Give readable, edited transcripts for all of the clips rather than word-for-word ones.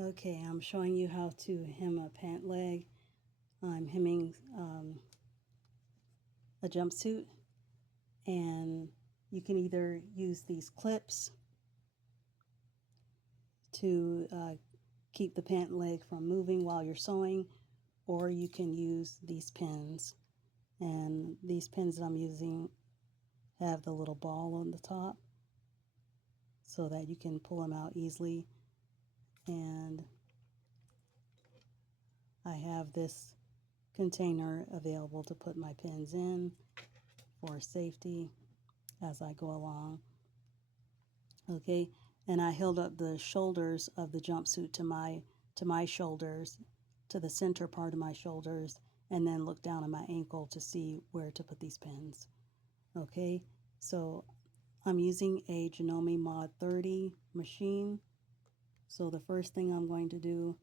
Okay, I'm showing you how to hem a pant leg. I'm hemming a jumpsuit, and you can either use these clips to keep the pant leg from moving while you're sewing, or you can use these pins. And these pins that I'm using have the little ball on the top so that you can pull them out easily. And I have this container available to put my pins in for safety as I go along. Okay, and I held up the shoulders of the jumpsuit to my shoulders, to the center part of my shoulders, and then look down at my ankle to see where to put these pins. Okay, so I'm using a Janome Mod 30 machine. So the first thing I'm going to do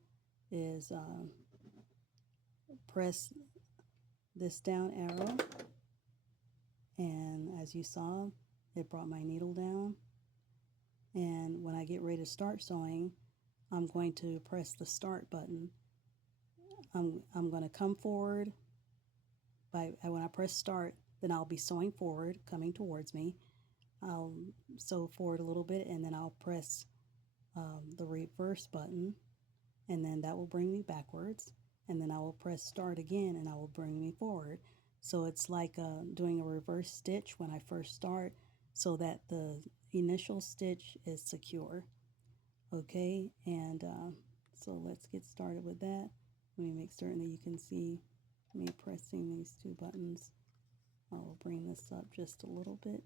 is press this down arrow, and as you saw, it brought my needle down. And when I get ready to start sewing, I'm going to press the start button. I'm going to come forward. When I press start, then I'll be sewing forward, coming towards me. I'll sew forward a little bit, and then I'll press the reverse button, and then that will bring me backwards. And then I will press start again, and I will bring me forward. So it's like doing a reverse stitch when I first start, so that the initial stitch is secure. Okay, and so let's get started with that. Let me make certain that you can see me pressing these two buttons. I'll bring this up just a little bit.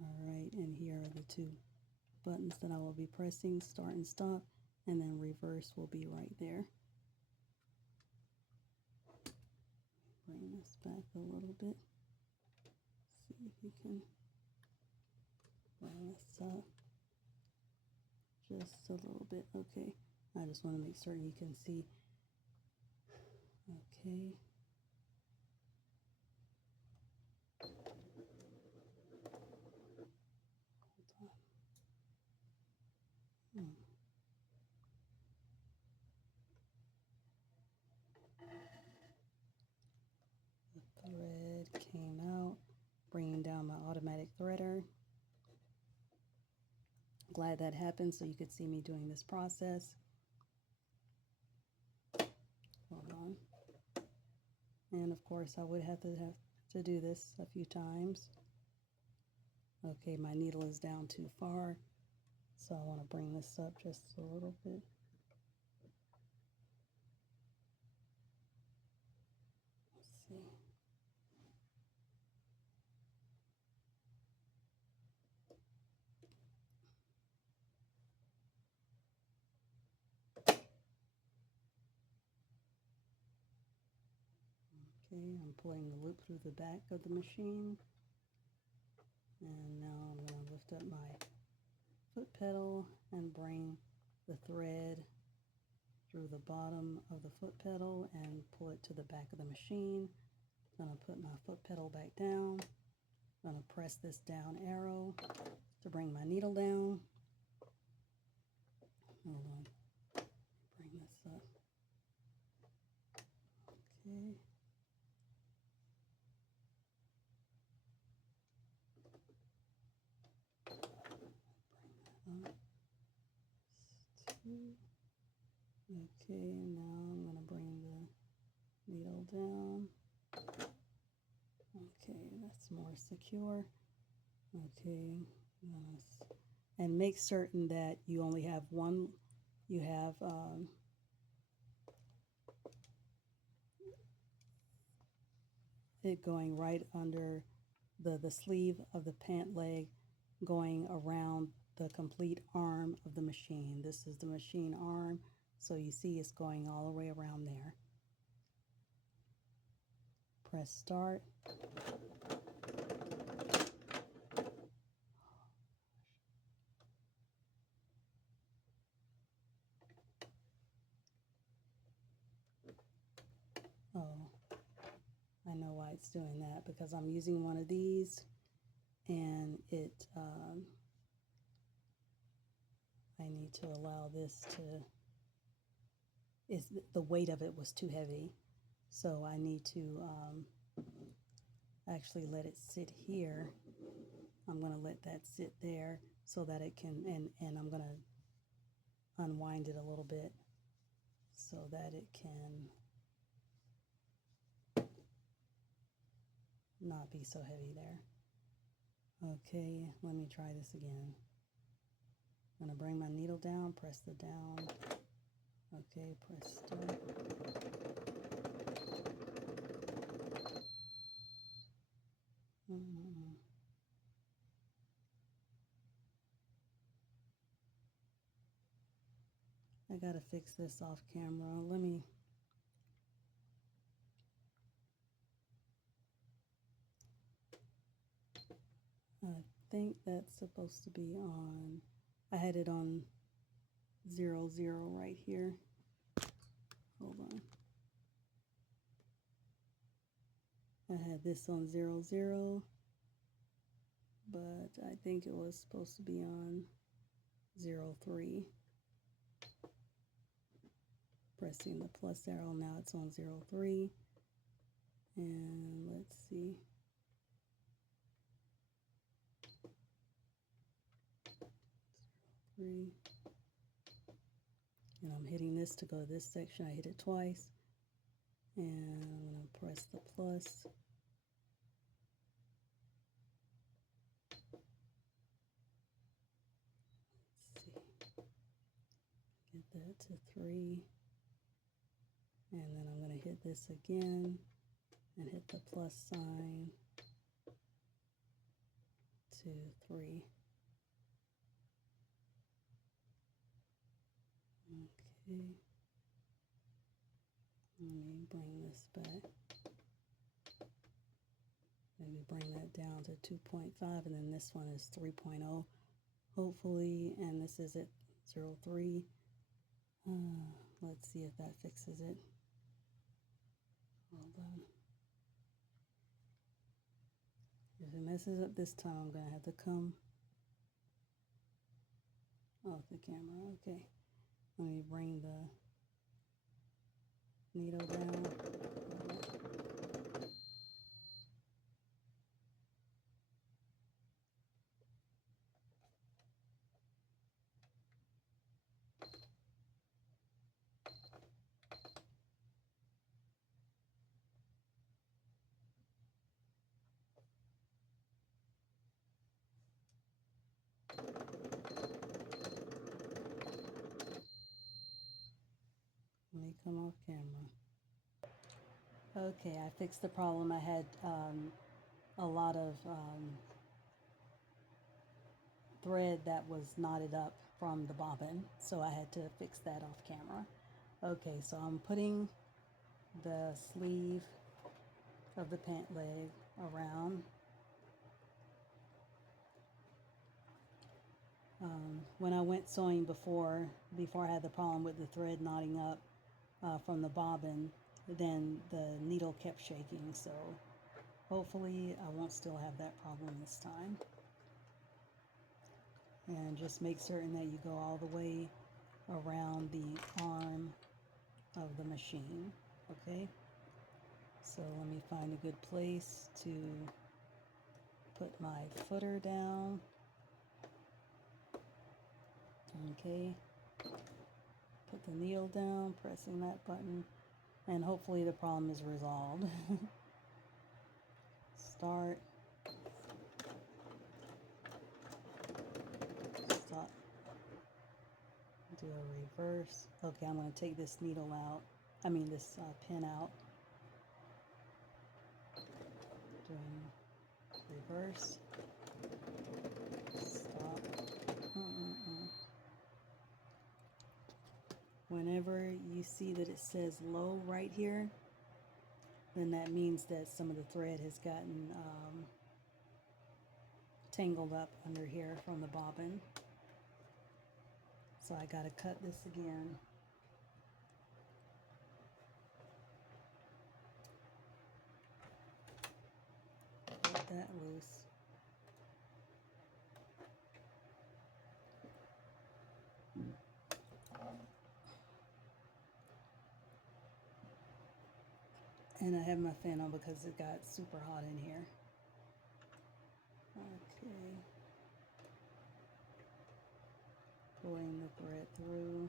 All right, and here are the two buttons that I will be pressing, start and stop, and then reverse will be right there. Bring this back a little bit. See if you can bring this up just a little bit. Okay, I just want to make certain you can see. Okay. Hold on. The thread came out, bringing down my automatic threader. Glad that happened so you could see me doing this process. Hold on. And of course I would have to do this a few times. Okay, my needle is down too far, so I want to bring this up just a little bit. Let's see. Okay, I'm pulling the loop through the back of the machine. And now I'm going to lift up my foot pedal and bring the thread through the bottom of the foot pedal and pull it to the back of the machine. I'm going to put my foot pedal back down. I'm going to press this down arrow to bring my needle down. Hold on. Bring this up. Okay. Bring that up. Two. Okay, now I'm going to bring the needle down. Okay, that's more secure. Okay, nice. And make certain that you only have one, you have it going right under the sleeve of the pant leg, going around the complete arm of the machine. This is the machine arm, so you see it's going all the way around there. Press start. Oh, I know why it's doing that, because I'm using one of these and it actually to allow this to, the weight of it was too heavy. So I need to actually let it sit here. I'm going to let that sit there so that it can, and I'm going to unwind it a little bit so that it can not be so heavy there. Okay, let me try this again. I'm going to bring my needle down, press the down. Okay, press start. I gotta fix this off camera. Let me. I think that's supposed to be on. I had it on 0, 0 right here. Hold on. I had this on 0, 0, but I think it was supposed to be on 0, 3. Pressing the plus arrow, now it's on 0, 3. And let's see. 3. And I'm hitting this to go to this section. I hit it twice. And I'm going to press the plus. Let's see. Get that to 3. And then I'm going to hit this again and hit the plus sign to 3. Okay. Let me bring this back. Maybe bring that down to 2.5, and then this one is 3.0, hopefully, and this is at 0.3. Let's see if that fixes it. Hold on. If it messes up this time, I'm going to have to come off the camera. Okay. Let me bring the needle down. Let me come off camera. Okay, I fixed the problem. I had a lot of thread that was knotted up from the bobbin, so I had to fix that off camera. Okay, so I'm putting the sleeve of the pant leg around. When I went sewing before I had the problem with the thread knotting up from the bobbin, then the needle kept shaking, so hopefully I won't still have that problem this time. And just make certain that you go all the way around the arm of the machine. Okay, so let me find a good place to put my footer down. Okay, put the needle down, pressing that button, and hopefully the problem is resolved. Start, stop, do a reverse. Okay, I'm going to take this needle out, this pin out. Doing reverse, stop. Whenever you see that it says low right here, then that means that some of the thread has gotten tangled up under here from the bobbin. So I got to cut this again. Get that loose. And I have my fan on because it got super hot in here. Okay. Pulling the thread through.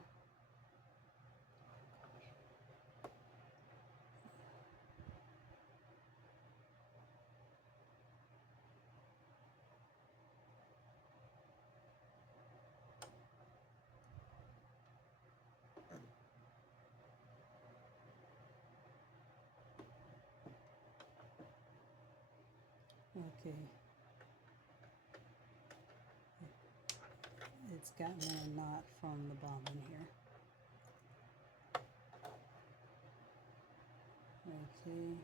Okay. It's got me a knot from the bobbin here. Okay.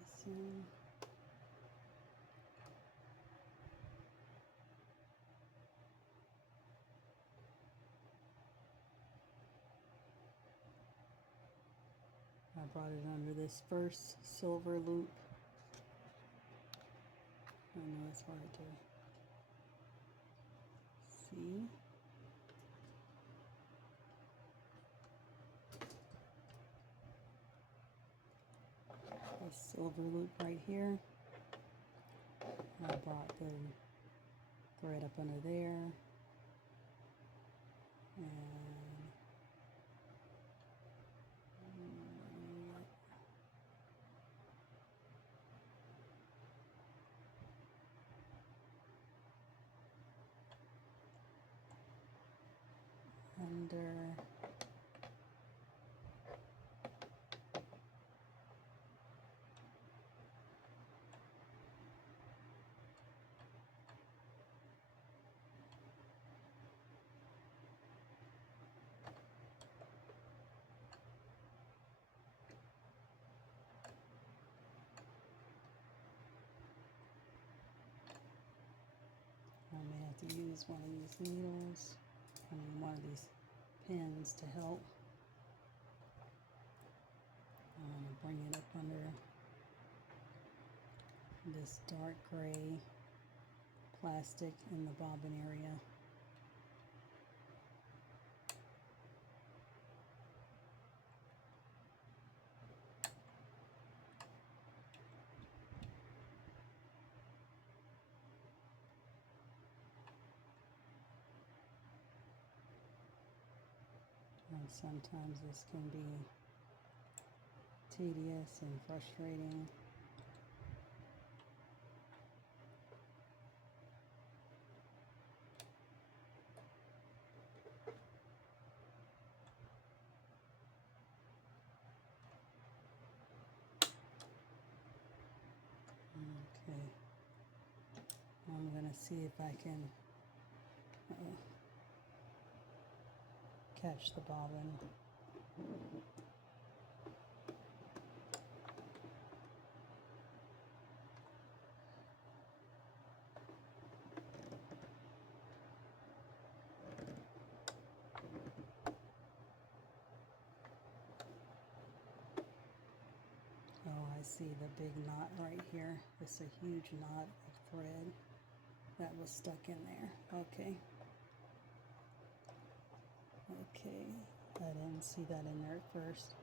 This in. I brought it under this first silver loop. I know it's hard to see. This silver loop right here. I brought the thread up under there. And under. I may have to use one of these needles, one of these pins to help. I'm going to bring it up under this dark gray plastic in the bobbin area. And sometimes this can be tedious and frustrating. Okay, I'm gonna see if I can catch the bobbin. Oh, I see the big knot right here. It's a huge knot of thread that was stuck in there. Okay. Okay, I didn't see that in there at first.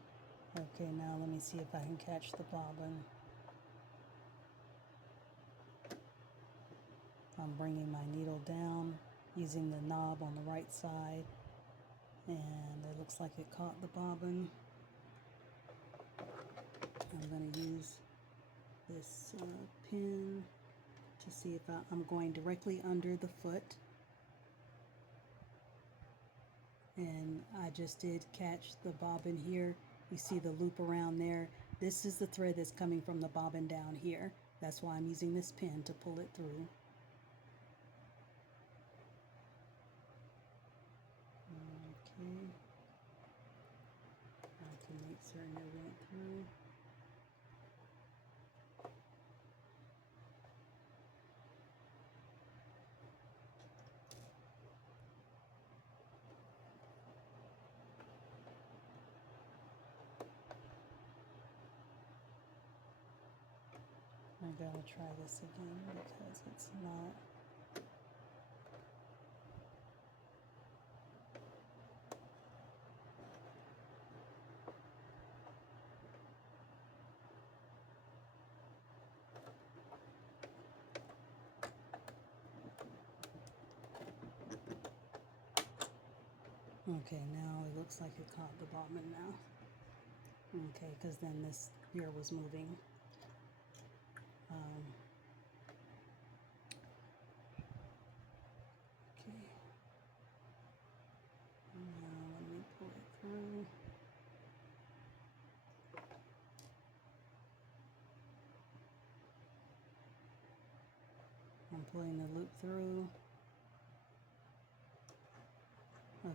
Okay, now let me see if I can catch the bobbin. I'm bringing my needle down using the knob on the right side, and it looks like it caught the bobbin. I'm going to use this pin to see if I'm going directly under the foot, and I just did catch the bobbin here. You see the loop around there. This is the thread that's coming from the bobbin down here. That's why I'm using this pin to pull it through. Okay, I can make certain it went through. gonna try this again because it's not. Okay, now it looks like it caught the bobbin now. Okay, because then this here was moving. Okay. Now let me pull it through. I'm pulling the loop through.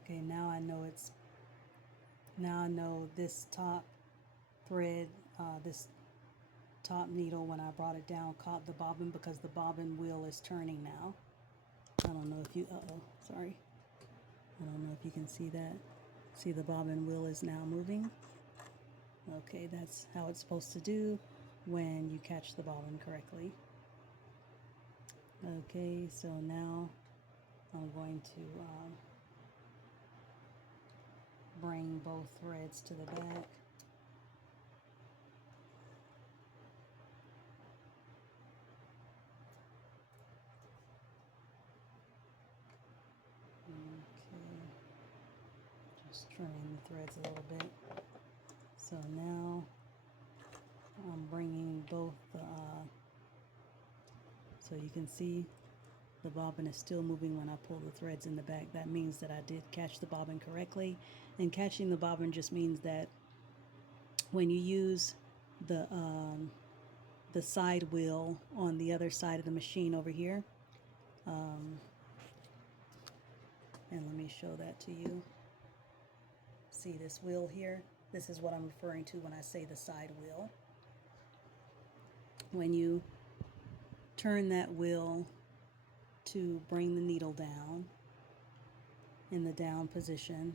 Okay, now I know this top thread, this top needle, when I brought it down, caught the bobbin because the bobbin wheel is turning now. I don't know if you, sorry. I don't know if you can see that. See, the bobbin wheel is now moving. Okay, that's how it's supposed to do when you catch the bobbin correctly. Okay, so now I'm going to bring both threads to the back. Okay, just trimming the threads a little bit. So now I'm bringing both so you can see the bobbin is still moving when I pull the threads in the back. That means that I did catch the bobbin correctly. And catching the bobbin just means that when you use the side wheel on the other side of the machine over here, and let me show that to you. See this wheel here? This is what I'm referring to when I say the side wheel. When you turn that wheel to bring the needle down in the down position,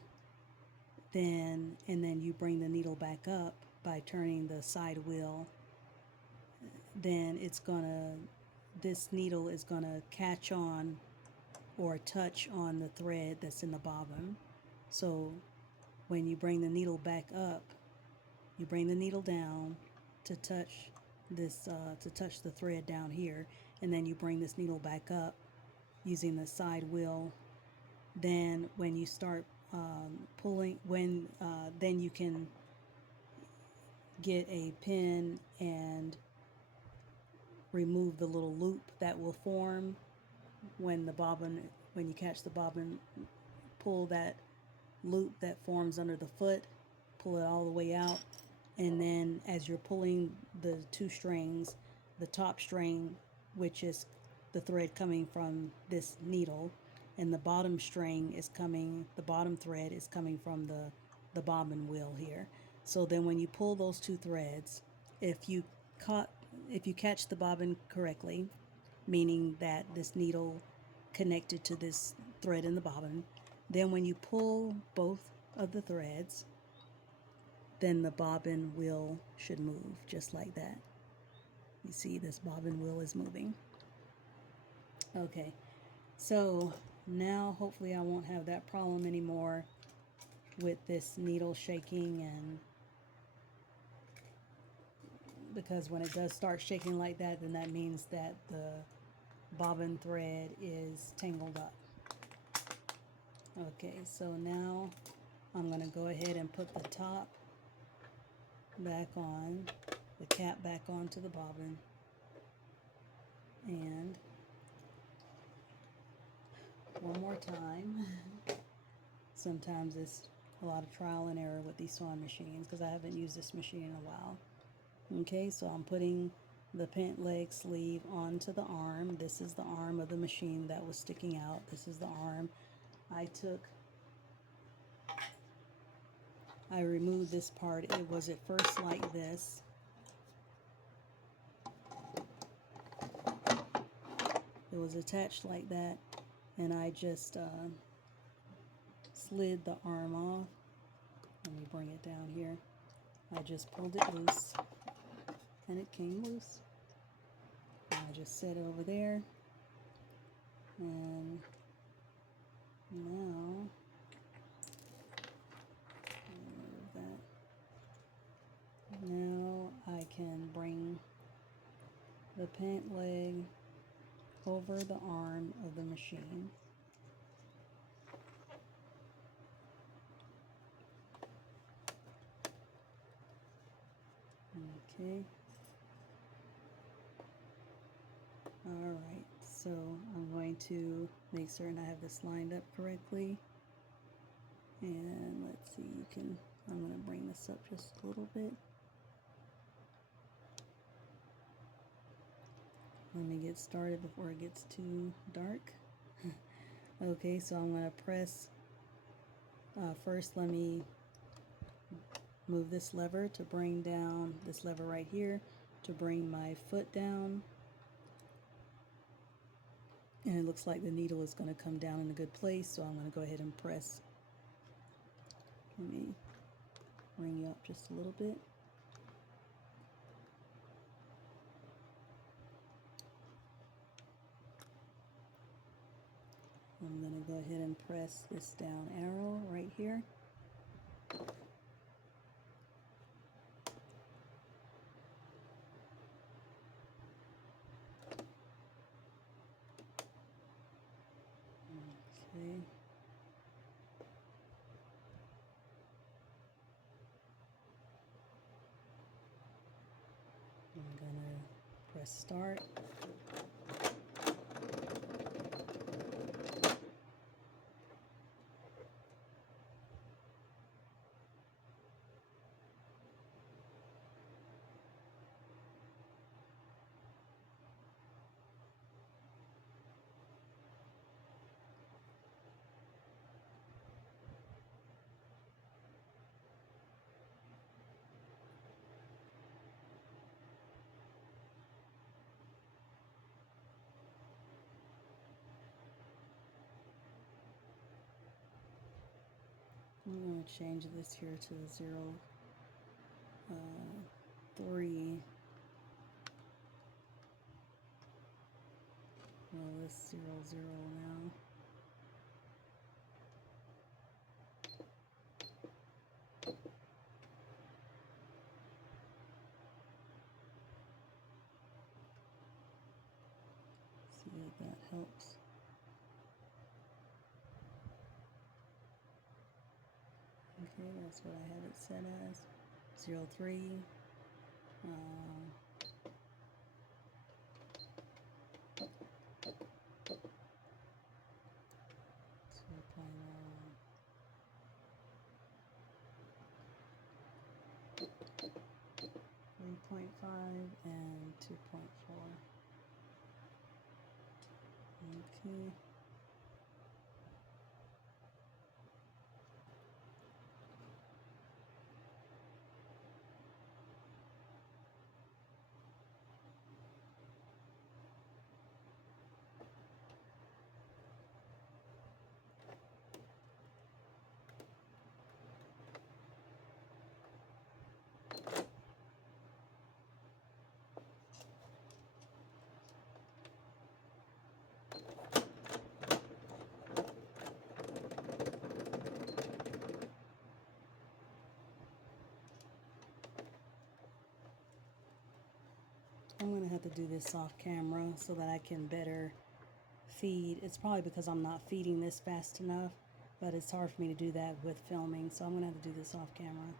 and then you bring the needle back up by turning the side wheel, then this needle is gonna catch on or touch on the thread that's in the bobbin. So when you bring the needle back up, you bring the needle down to touch this, to touch the thread down here, and then you bring this needle back up using the side wheel. Then when you start pulling, then you can get a pin and remove the little loop that will form when you catch the bobbin. Pull that loop that forms under the foot, pull it all the way out, and then as you're pulling the two strings, the top string, which is the thread coming from this needle, and the bottom string is coming, the bottom thread is coming from the bobbin wheel here. So then when you pull those two threads, if you catch the bobbin correctly, meaning that this needle connected to this thread in the bobbin, then when you pull both of the threads, then the bobbin wheel should move just like that. You see this bobbin wheel is moving. Okay, so now hopefully I won't have that problem anymore with this needle shaking, and because when it does start shaking like that, then that means that the bobbin thread is tangled up. Okay, so now I'm going to go ahead and put the top back on, the cap back onto the bobbin, and one more time. Sometimes it's a lot of trial and error with these sewing machines because I haven't used this machine in a while. Okay, so I'm putting the pent leg sleeve onto the arm. This is the arm of the machine that was sticking out. This is the arm. I removed this part. It was at first like this. It was attached like that, and I just slid the arm off. Let me bring it down here. I just pulled it loose, and it came loose. I just set it over there, and now remove that. Now I can bring the pant leg over the arm of the machine. Okay. Alright, so I'm going to make certain I have this lined up correctly. And let's see, I'm going to bring this up just a little bit. Let me get started before it gets too dark. Okay, so I'm going to press, first let me move this lever to bring down, this lever right here, to bring my foot down. And it looks like the needle is going to come down in a good place, so I'm going to go ahead and press. Let me bring you up just a little bit. I'm going to go ahead and press this down arrow right here. Okay. I'm going to press start. I'm going to change this here to 0.3. Well, this 0.0 now. See if that helps. Okay, that's what I have it set as. 0.3. 3.5 and 2.4. Okay. I'm going to have to do this off camera so that I can better feed. It's probably because I'm not feeding this fast enough, but it's hard for me to do that with filming, so I'm going to have to do this off camera.